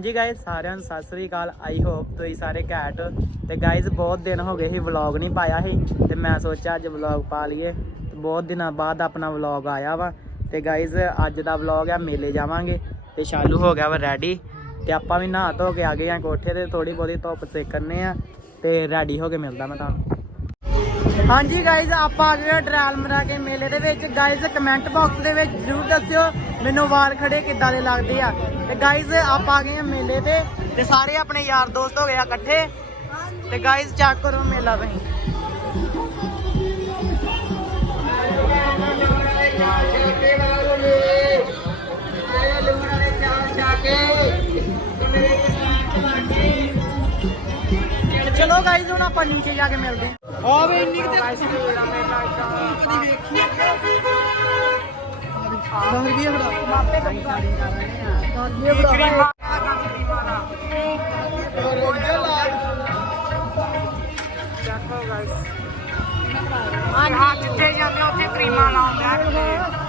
ਹਾਂਜੀ ਗਾਇਸ ਸਾਰਿਆਂ ਨੂੰ ਸਤਿ ਸ੍ਰੀ ਅਕਾਲ। ਆਈ ਹੋਪ ਤੁਸੀਂ ਸਾਰੇ ਘੈਟ ਹੋ। ਤੇ ਗਾਇਸ ਬਹੁਤ ਦਿਨ ਹੋ ਗਏ ਸੀ ਵਲੌਗ ਨਹੀਂ ਪਾਇਆ ਸੀ। ਤੇ ਮੈਂ ਸੋਚਿਆ ਅੱਜ ਵਲੌਗ ਪਾ ਲਈਏ। ਤੇ ਬਹੁਤ ਦਿਨਾਂ ਬਾਅਦ ਆਪਣਾ ਵਲੌਗ ਆਇਆ ਵਾ। ਤੇ ਗਾਇਸ ਅੱਜ ਦਾ ਵਲੌਗ ਆ, ਮੇਲੇ ਜਾਵਾਂਗੇ। ਤੇ ਸ਼ਾਲੂ ਹੋ ਗਿਆ ਵਾ ਰੈਡੀ ਤੇ ਆਪਾਂ ਵੀ ਨਹਾ ਧੋ ਕੇ ਆ ਗਏ ਆ ਕੋਠੇ ਤੇ ਥੋੜੀ ਬਹੁਤੀ ਧੁੱਪ ਸੇਕਣੇ ਆ। ਤੇ ਰੈਡੀ ਹੋ ਕੇ ਮਿਲਦਾ ਮੈਂ ਤੁਹਾਨੂੰ। ਹਾਂਜੀ ਗਾਇਜ਼ ਆਪਾਂ ਆ ਗਏ ਟ੍ਰਾਇਲ ਮਰਾ ਕੇ ਮੇਲੇ ਦੇ ਵਿੱਚ। ਗਾਇਜ਼ ਕਮੈਂਟ ਬਾਕਸ ਦੇ ਵਿੱਚ ਜਰੂਰ ਦੱਸਿਓ ਮੈਨੂੰ ਵਾਲ ਖੜੇ ਕਿੱਦਾਂ ਦੇ ਲੱਗਦੇ ਆ। ਤੇ ਗਾਇਜ਼ ਆਪਾਂ ਆ ਗਏ ਆ ਮੇਲੇ ਤੇ ਤੇ ਸਾਰੇ ਆਪਣੇ ਯਾਰ ਦੋਸਤ ਹੋ ਗਏ ਆ ਇਕੱਠੇ। ਤੇ ਗਾਇਜ਼ ਚੈੱਕ ਕਰੋ ਮੇਲਾ ਤੁਸੀਂ। ਚਲੋ ਗਾਇਜ਼ ਹੁਣ ਆਪਾਂ ਨੀਚੇ ਜਾ ਕੇ ਮਿਲਦੇ ਹਾਂ ਆ ਵੇ ਇੰਨੀ ਕਿਤੇ ਕਦੀ ਵੇਖੀ ਦਸ ਰੁਪਏ ਫੜਾ ਮਾਪੇ ਸਾਡੀ ਕਰ ਰਹੇ ਆ। ਦਾਦੀ ਫੜਾ ਹਾਂ ਜਿੱਥੇ ਜਾਂਦੇ ਉੱਥੇ ਕਰੀਮਾਂ ਲਾਉਂਦੇ ਉੱਧਰ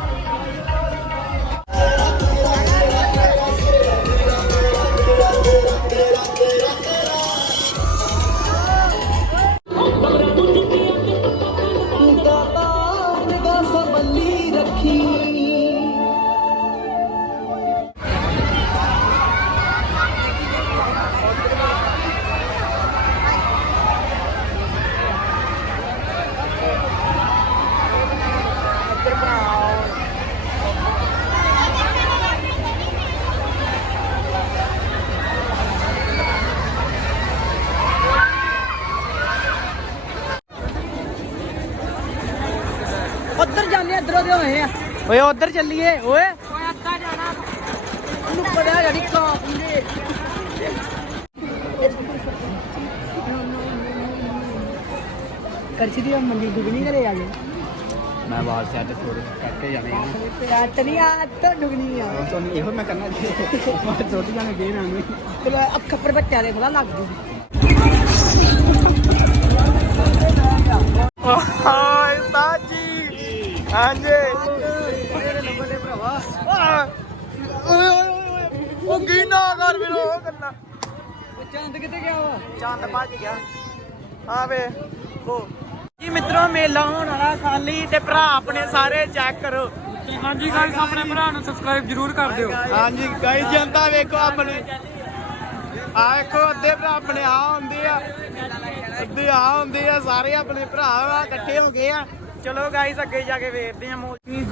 ਓਏ ਉੱਧਰ ਚੱਲੀਏ ਓਏ। ਓਏ ਅੱਧਾ ਜਾਣਾ। ਉਹਨੂੰ ਪੜਿਆ ਜਾਨੀ ਦੀ ਮੰਡੀ ਦੁਗਣੀ ਘਰੇ ਆ ਗਏ ਮੈਂ ਵਾਲ ਸੈੱਟ ਥੋੜੇ ਕੱਟੇ ਜਾਣੇ ਆ। ਰਾਤ ਨਹੀਂ ਆ ਤਾਂ ਦੁਗਣੀ ਆ। ਤੁਹਾਨੂੰ ਇਹੋ ਮੈਂ ਕਰਨਾ ਜੀ। ਮੈਂ ਛੋਟੀ ਜਾਣੇ ਗਏ ਨਾ ਮੈਂ ਤੇ ਅੱਖ ਪਰ ਬੱਚਿਆਂ ਦੇ ਖਲਾ ਲੱਗ ਜੂ ਹਾਏ ਹਾਂਜੀ ਓਏ ਓਏ ਓਏ ਉਹ ਕੀ ਨਾ ਕਰ ਵੀਰੋ ਉਹ ਕਰਨਾ ਚੰਦ ਕਿੱਥੇ ਗਿਆ ਵਾ? ਚੰਦ ਭੱਜ ਗਿਆ। ਆ ਵੇ ਉਹ ਜੀ ਮਿੱਤਰੋ ਮੇਲਾ ਹੋਣ ਵਾਲਾ ਖਾਲੀ ਤੇ ਭਰਾ ਆਪਣੇ ਸਾਰੇ ਚੈੱਕ ਕਰੋ। ਹਾਂਜੀ ਗਾਇਸ ਆਪਣੇ ਭਰਾ ਨੂੰ ਸਬਸਕ੍ਰਾਈਬ ਜ਼ਰੂਰ ਕਰ ਦਿਓ। ਹਾਂਜੀ ਗਾਈ ਜਨਤਾ ਵੇਖੋ ਆਪਣੇ। ਆ ਵੇਖੋ ਅੱਧੇ ਭਰਾ ਆਪਣੇ ਆ ਹੁੰਦੇ ਆ। ਅੱਧੇ ਆ ਹੁੰਦੇ ਆ ਸਾਰੇ ਆਪਣੇ ਭਰਾ ਆ ਇਕੱਠੇ ਹੋ ਗਏ ਆ। ਚਲੋ ਗਾਈਸ ਅੱਗੇ ਜਾ ਕੇ ਵੇਖਦੇ ਆ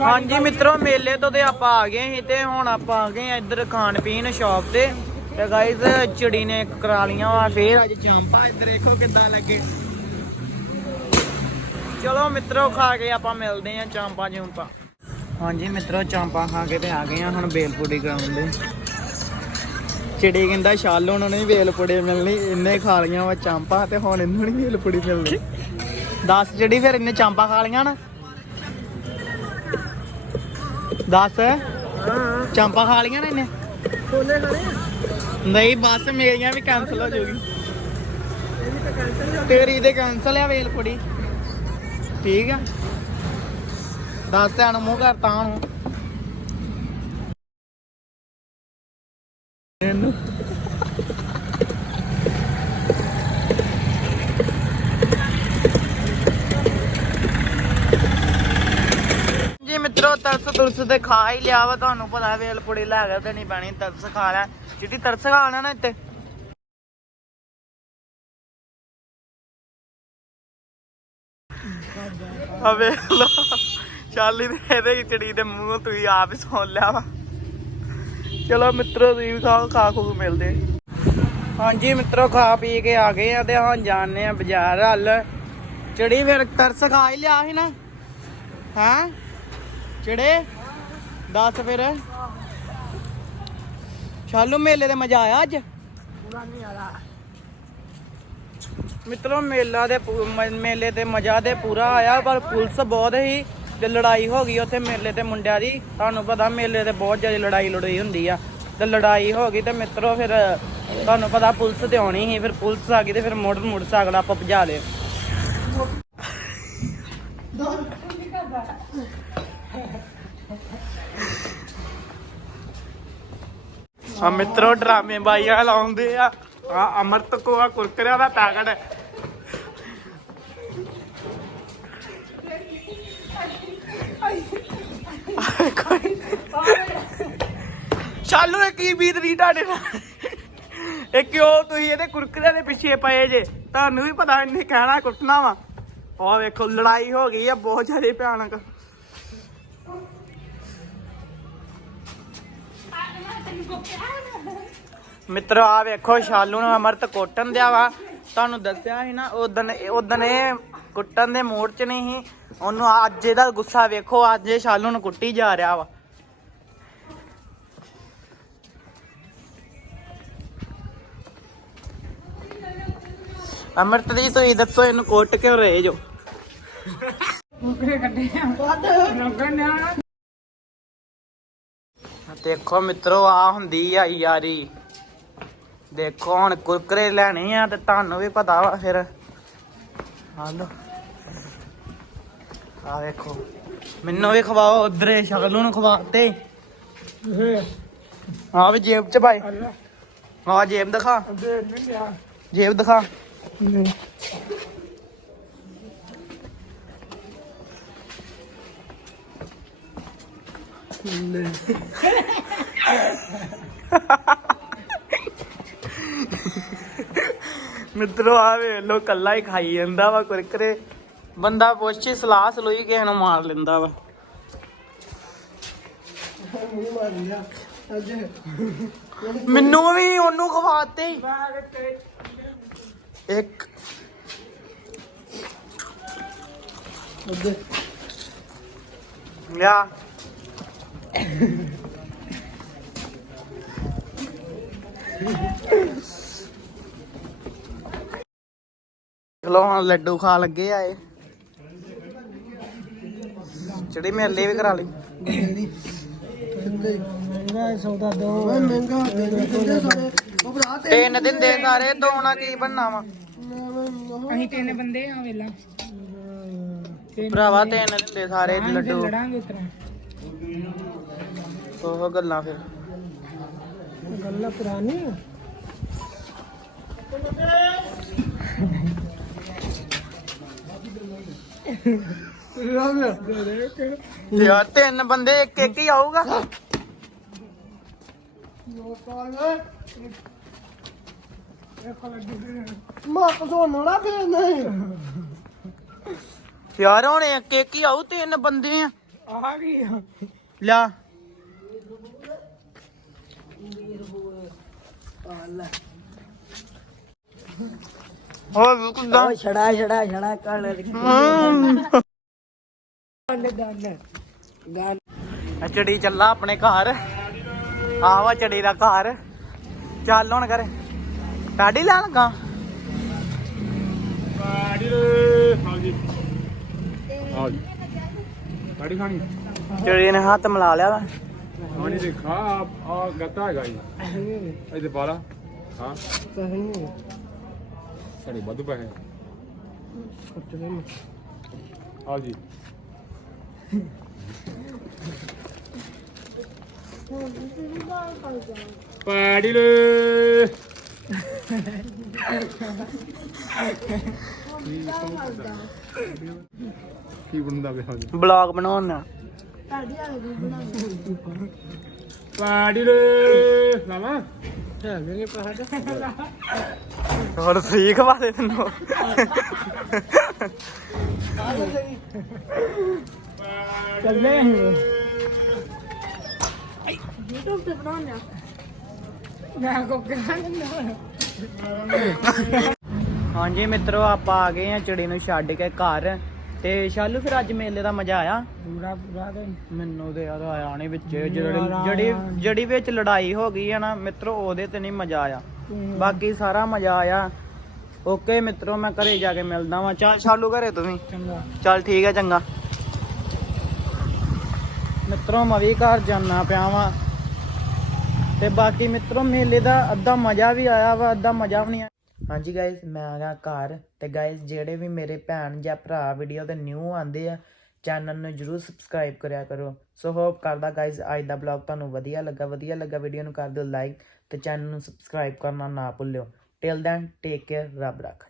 ਹਾਂਜੀ ਮਿੱਤਰੋ ਮੇਲੇ ਤੋਂ ਤੇ ਆਪਾਂ ਆ ਗਏ ਸੀ ਤੇ ਹੁਣ ਆਪਾਂ ਆ ਗਏ ਆ ਇੱਧਰ ਖਾਣ ਪੀਣ ਸ਼ਾਪ ਤੇ। ਤੇ ਗਾਈਸ ਚਿੜੀ ਨੇ ਕਰਾ ਲੀਆਂ ਵਾ ਫੇਰ। ਅੱਜ ਚਾਂਪਾ ਇੱਧਰ ਦੇਖੋ ਕਿੱਦਾਂ ਲੱਗੇ। ਚਲੋ ਮਿੱਤਰੋ ਖਾ ਕੇ ਆਪਾਂ ਮਿਲਦੇ ਆ ਚਾਂਪਾ ਚੂੰਪਾ ਹਾਂਜੀ ਮਿੱਤਰੋ ਚਾਂਪਾ ਖਾ ਕੇ ਤੇ ਆ ਗਏ ਆ ਹੁਣ ਬੇਲਪੂੜੀ ਕਰਾਉਂਦੇ ਚਿੜੀ ਕਹਿੰਦਾ ਸ਼ਾਲੋ ਨੂੰ ਨਹੀਂ ਬੇਲਪੂੜੀ ਮਿਲਣੀ ਇੰਨੇ ਖਾ ਲੀਆਂ ਵਾ ਚਾਂਪਾ ਤੇ ਹੁਣ ਇਹਨੂੰ ਨਹੀਂ ਬੇਲਪੂੜੀ ਮਿਲਣੀ। ਦੱਸ ਜਿਹੜੀ ਫਿਰ ਇਹਨੇ ਚਾਂਪਾ ਖਾ ਲੀਆਂ ਨਾ? ਦੱਸ। ਚਾਂਪਾ ਖਾ ਲੀਆਂ ਨਾ ਇਹਨੇ? ਛੋਲੇ ਖਾਣੇ ਨਹੀਂ, ਬਸ ਮੇਰੀਆਂ ਵੀ ਕੈਨਸਲ ਹੋ ਜਾਊਗੀ। ਤੇਰੀ ਤੇ ਕੈਨਸਲ ਆ ਵੇਲ ਵੇਲਪੂੜੀ ਠੀਕ ਆ। ਦੱਸ ਐਨ ਮੂੰਹ ਕਰਤਾ ਹੁਣ ਇਹਨੂੰ ਜੀ ਮਿੱਤਰੋ ਤੁਰਸ ਤੇ ਖਾ ਹੀ ਲਿਆ ਵਾ, ਤੁਹਾਨੂੰ ਪਤਾ ਵੇਲ ਪੁੜੀ ਲੈ ਗਿਆ ਤੇ ਨਹੀਂ ਪੈਣੀ, ਤਰਸ ਖਾ ਲਿਆ ਜਿੱਦੀ ਤਰਸ ਖਾ ਲੈਣਾ ਇੱਥੇ। ਆ ਵੇਖ ਲੋ ਚਾਲੀ ਦੇ ਇਹਦੇ ਚੜੀ ਦੇ ਮੂੰਹ ਤੁਸੀਂ ਆਪ ਹੀ ਸੁਣ ਲਿਆ ਵਾ। ਚਲੋ ਮਿੱਤਰੋ, ਤੁਸੀਂ ਵੀ ਖਾ ਖੂ ਮਿਲਦੇ। ਹਾਂਜੀ ਮਿੱਤਰੋ, ਖਾ ਪੀ ਕੇ ਆ ਗਏ ਆ ਤੇ ਹੁਣ ਜਾਣੇ ਆ ਬਾਜ਼ਾਰ ਹੱਲ ਚੜੀ ਫਿਰ ਤਰਸ ਖਾ ਹੀ ਲਿਆ ਸੀ ਨਾ। ਹਾਂ? ਚੜੇ ਦੱਸ ਫਿਰ। ਸ਼ਾਲੂ ਮੇਲੇ ਦਾ ਮਜ਼ਾ ਆਇਆ ਅੱਜ? ਮਿੱਤਰੋ, ਮੇਲਾ ਦੇ ਮੇਲੇ ਤੇ ਮਜ਼ਾ ਤੇ ਪੂਰਾ ਆਇਆ, ਪਰ ਪੁਲਿਸ ਬਹੁਤ ਹੀ ਤੇ ਲੜਾਈ ਹੋ ਗਈ ਉੱਥੇ ਮੇਲੇ ਤੇ ਮੁੰਡਿਆਂ ਦੀ। ਤੁਹਾਨੂੰ ਪਤਾ ਮੇਲੇ ਤੇ ਬਹੁਤ ਜ਼ਿਆਦਾ ਲੜਾਈ ਲੜਾਈ ਹੁੰਦੀ ਆ। ਤੇ ਲੜਾਈ ਹੋ ਗਈ ਤੇ ਮਿੱਤਰੋ, ਫਿਰ ਤੁਹਾਨੂੰ ਪਤਾ ਪੁਲਿਸ ਤੇ ਆਉਣੀ ਸੀ, ਫਿਰ ਪੁਲਿਸ ਆ ਗਈ ਤੇ ਫਿਰ ਮੋਟਰ ਮੋਟਰਸਾਈਕਲ ਆਪਾਂ ਭਜਾ ਲਏ। ਆ ਮਿੱਤਰੋ, ਡਰਾਮੇ ਬਾਈਆਂ ਲਾਉਂਦੇ ਆ। ਆ ਅਮਰਤ ਕੋ ਆ ਦਾ ਪੈਕਟ ਹੈ। ਚਾਲੂ ਇਹ ਕੀ ਬੀਤ ਰਹੀ ਤੁਹਾਡੇ ਨਾਲ? ਇਹ ਕਿਉਂ ਤੁਸੀਂ ਇਹਦੇ ਕੁਰਕਰਿਆਂ ਦੇ ਪਿੱਛੇ ਪਏ ਜੇ? ਤੁਹਾਨੂੰ ਵੀ ਪਤਾ, ਇਹਨੇ ਕਹਿਣਾ ਕੁੱਟਣਾ ਵਾ। ਉਹ ਵੇਖੋ, ਲੜਾਈ ਹੋ ਗਈ ਆ, ਬਹੁਤ ਜ਼ਿਆਦਾ ਭਿਆਨਕ। ਮਿੱਤਰੋ ਆ ਵੇਖੋ ਸ਼ਾਲੂ ਨੂੰ ਅਮਰਤ ਕੋਟਣ ਦਿਆ ਵਾ। ਤੁਹਾਨੂੰ ਦੱਸਿਆ ਸੀ ਨਾ ਉਦਨ ਉਦਨ ਇਹ ਕੁੱਟਣ ਦੇ ਮੋੜ 'ਚ ਨਹੀਂ ਸੀ। ਉਹਨੂੰ ਅੱਜ ਇਹਦਾ ਗੁੱਸਾ ਵੇਖੋ ਅੱਜ ਇਹ ਸ਼ਾਲੂ ਨੂੰ ਕੁੱਟੀ ਜਾ ਰਿਹਾ ਵਾ। ਅਮਰਤ ਜੀ ਤੁਸੀਂ ਦੱਸੋ ਇਹਨੂੰ ਕੁੱਟ ਕਿਉਂ ਰਹੇ ਜੋ? ਮੁਕਰੇ ਕੱਢੇ ਆ। ਨੌਕਰ ਨੇ ਦੇਖੋ ਮਿੱਤਰੋ ਆ ਹੁੰਦੀ ਆ ਯਾਰੀ। ਦੇਖੋ ਹੁਣ ਕੁਰਕਰੇ ਲੈਣੇ ਆ ਤੇ ਤੁਹਾਨੂੰ ਵੀ ਪਤਾ ਵਾ ਫਿਰ। ਹਾਲੋ। ਆ ਦੇਖੋ ਮੈਨੂੰ ਵੀ ਖਵਾਓ ਉਧਰੇ ਸ਼ਕਲੂ ਨੂੰ ਖਵਾਤੇ ਆ ਵੀ ਜੇਬ ਚ ਪਾਏ ਆ ਜੇਬ ਦਿਖਾ। ਜੇਬ ਦਿਖਾ। ਮਿੱਤਰੋ ਆ ਵੇ ਲੋ ਕੱਲਾ ਹੀ ਖਾਈ ਜਾਂਦਾ ਵਾ ਕੁਰਕਰੇ ਬੰਦਾ ਪੁੱਛੀ ਸਲਾਹ ਸਲੋਈ ਕਿਸੇ ਨੂੰ ਮਾਰ ਲੈਂਦਾ ਵਾ ਮੂੰਹ ਮਾਰ ਲਿਆ ਅੱਜ ਮੈਨੂੰ ਵੀ ਉਹਨੂੰ ਖਵਾਤੇ ਇੱਕ ਉਹਦੇ ਲਿਆ ਚਲੋ ਹੁਣ ਲੱਡੂ ਖਾ ਲੱਗੇ ਆਏ ਚੜੀ ਮੇਲੇ ਵੀ ਕਰਾ ਲਈ। ਮਹਿੰਗਾ ਸੌਦਾ ਦੋ ਮਹਿੰਗਾ ਤਿੰਨ ਦਿਨ ਦੇ ਸਾਰੇ ਦੋਣਾ ਕੀ ਬੰਨਾ ਵਾ? ਅਸੀਂ ਤਿੰਨ ਬੰਦੇ ਆ ਵੇਲਾ। ਭਰਾਵਾ ਤਿੰਨ ਦਿਨ ਦੇ ਸਾਰੇ ਲੱਡੂ। ਲੜਾਂਗੇ ਉਤਰਾ ਉਹ ਗੱਲਾਂ ਫਿਰ। ਗੱਲਾਂ ਪੁਰਾਣੀ ਯਾਰ ਤਿੰਨ ਬੰਦੇ ਇੱਕ ਇੱਕ ਹੀ ਆਊਗਾ। ਮਾਂ ਕੋ ਨੋੜਾ ਫੇਰ ਨਹੀਂ ਯਾਰ ਹੁਣ ਇੱਕ ਇੱਕ ਹੀ ਆਊ ਤਿੰਨ ਬੰਦੇ ਆ। ਆ ਗਈ ਲਿਆ ਹੋਰ ਕਿਦਾਂ ਛੜਾ ਛੜਾ ਛੜਾ ਕਰ ਲੈ ਚੜੀ ਚੱਲਾ ਆਪਣੇ ਘਰ। ਆਵਾ ਚੜੀ ਦਾ ਘਰ। ਚੱਲ ਹੁਣ ਕਰ। ਟਾਡੀ ਲੈਣ ਲੱਗਾ? ਹਾਂਜੀ ਕਾੜੀ ਖਾਣੀ ਚੜੀ ਨੇ ਹੱਥ ਮਿਲਾ ਲਿਆ ਵਾ। ਖਾਣੀ ਦੇ ਖਾ ਆ ਆ ਗੱਤਾ ਹੈਗਾ ਜੀ। ਇਹਦੇ ਬਾਲਾ ਹਾਂ। ਸਾਡੇ ਵਾਧੂ ਪੈਸੇ। ਹਾਂਜੀ ਪਾੜੀ ਲੈ ਕੀ ਬਣਦਾ ਪਿਆ ਹਾਂਜੀ ਬਲੌਗ ਬਣਾਉਣਾ। ਪਾੜੀ ਲੈ ਹੋਰ ਫ੍ਰੀ ਖਵਾ ਦੇ ਤੈਨੂੰ। ਚੱਲੇ ਮੈਂ ਕੋ ਕਹਾਂ ਹਾਂਜੀ ਮਿੱਤਰੋ ਆਪਾਂ ਆ ਗਏ ਆ ਚਿੜੀ ਨੂੰ ਛੱਡ ਕੇ ਘਰ। ਤੇ ਸ਼ਾਲੂ ਫਿਰ ਅੱਜ ਮੇਲੇ ਦਾ ਮਜ਼ਾ ਆਇਆ? ਪੂਰਾ ਪੂਰਾ ਤੇ। ਮੈਨੂੰ ਤੇ ਯਾਰ ਆਇਆ ਨਹੀਂ ਵਿੱਚ ਜਿਹੜੀ ਜਿਹੜੀ। ਜਿਹੜੀ ਵਿੱਚ ਲੜਾਈ ਹੋ ਗਈ ਹੈ ਨਾ ਮਿੱਤਰੋ ਉਹਦੇ ਤੇ ਨਹੀਂ ਮਜ਼ਾ ਆਇਆ। ਬਾਕੀ ਸਾਰਾ ਮਜ਼ਾ ਆਇਆ। ਓਕੇ ਮਿੱਤਰੋ ਮੈਂ ਘਰੇ ਜਾ ਕੇ ਮਿਲਦਾ ਵਾਂ। ਚੱਲ ਸ਼ਾਲੂ ਘਰੇ ਤੂੰ ਵੀ। ਚੰਗਾ। ਚੱਲ ਠੀਕ ਹੈ ਚੰਗਾ। ਮਿੱਤਰੋ ਮੈਂ ਵੀ ਘਰ ਜਾਣਾ ਪਿਆ ਵਾਂ। ਤੇ ਬਾਕੀ ਮਿੱਤਰੋ ਮੇਲੇ ਦਾ ਅੱਧਾ ਮਜ਼ਾ ਵੀ ਆਇਆ ਵਾ ਅੱਧਾ ਮਜ਼ਾ ਵੀ ਨਹੀਂ ਆਇਆ। ਹਾਂਜੀ ਗਾਇਸ ਮੈਂ ਆ ਗਿਆ ਘਰ ਤੇ ਗਾਇਸ ਜਿਹੜੇ ਵੀ ਮੇਰੇ ਭੈਣ ਜਾਂ ਭਰਾ ਵੀਡੀਓ ਤੇ ਨਿਊ ਆਂਦੇ ਆ ਚੈਨਲ ਨੂੰ ਜਰੂਰ ਸਬਸਕ੍ਰਾਈਬ ਕਰਿਆ ਕਰੋ। ਸੋ ਹੋਪ ਕਰਦਾ ਗਾਇਜ਼ ਅੱਜ ਦਾ ਬਲੌਗ ਤੁਹਾਨੂੰ ਵਧੀਆ ਲੱਗਾ ਵਧੀਆ ਲੱਗਾ ਵੀਡੀਓ ਨੂੰ ਕਰ ਦਿਓ ਲਾਈਕ ਤੇ ਚੈਨਲ ਨੂੰ ਸਬਸਕ੍ਰਾਈਬ ਕਰਨਾ ਨਾ ਭੁੱਲਿਓ। ਟਿਲ ਦੈਨ ਟੇਕ ਕੇਅਰ ਰੱਬ ਰੱਖ